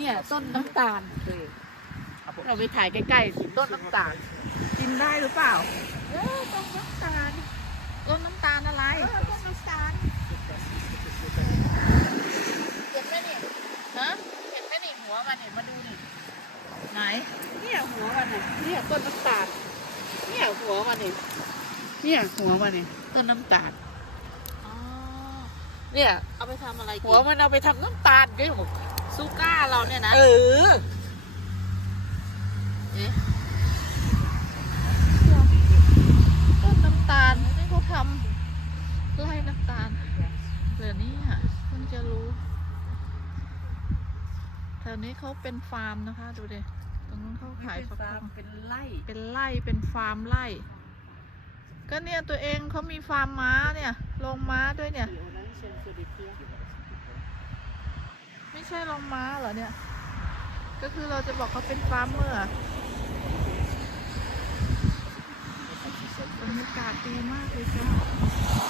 เนี่ยต้นน้ำตาลเราไปถ่ายใกล้ๆสิต้นน้ำตาล กินได้หรือเปล่าเออต้นน้ำตาล ต้นน้ำตาลอะไรเออต้นน้ำตาลเห็นไหมนี่ฮะเห็นไหมนี่หัวมันเนี่ยมาดูนี่ไหน เนี่ยหัวมันเนี่ยเนี่ยต้นน้ำตาล เนี่ยหัวมันนี่เนี่ยหัวมันนี่ต้นน้ำตาลอ๋อเนี่ยเอาไปทำอะไรกินหัวมันเอาไปทำน้ำตาลก็หมดซูก้า เราเนี่ยนะเออเอ๊ะต้นน้ำตาลที่เขาทำไร่น้ำตาลเดี๋ยวนี้อะเพิ่งจะรู้แถวนี้เขาเป็นฟาร์มนะคะ ดูดิตรงนู้นเขาขายเป็นฟักทฟาร์อมงเป็นไร่เป็นไร่เป็นฟาร์มไร่ก็เนี่ยตัวเองเขามีฟาร์มม้าเนี่ยลงม้าด้วยเนี่ย ไม่ใช่ลองม้าเหรอเนี่ย ก็คือเราจะบอกเขาเป็นฟาร์มเมอร์บรรยากาศดีมากเลยจ้า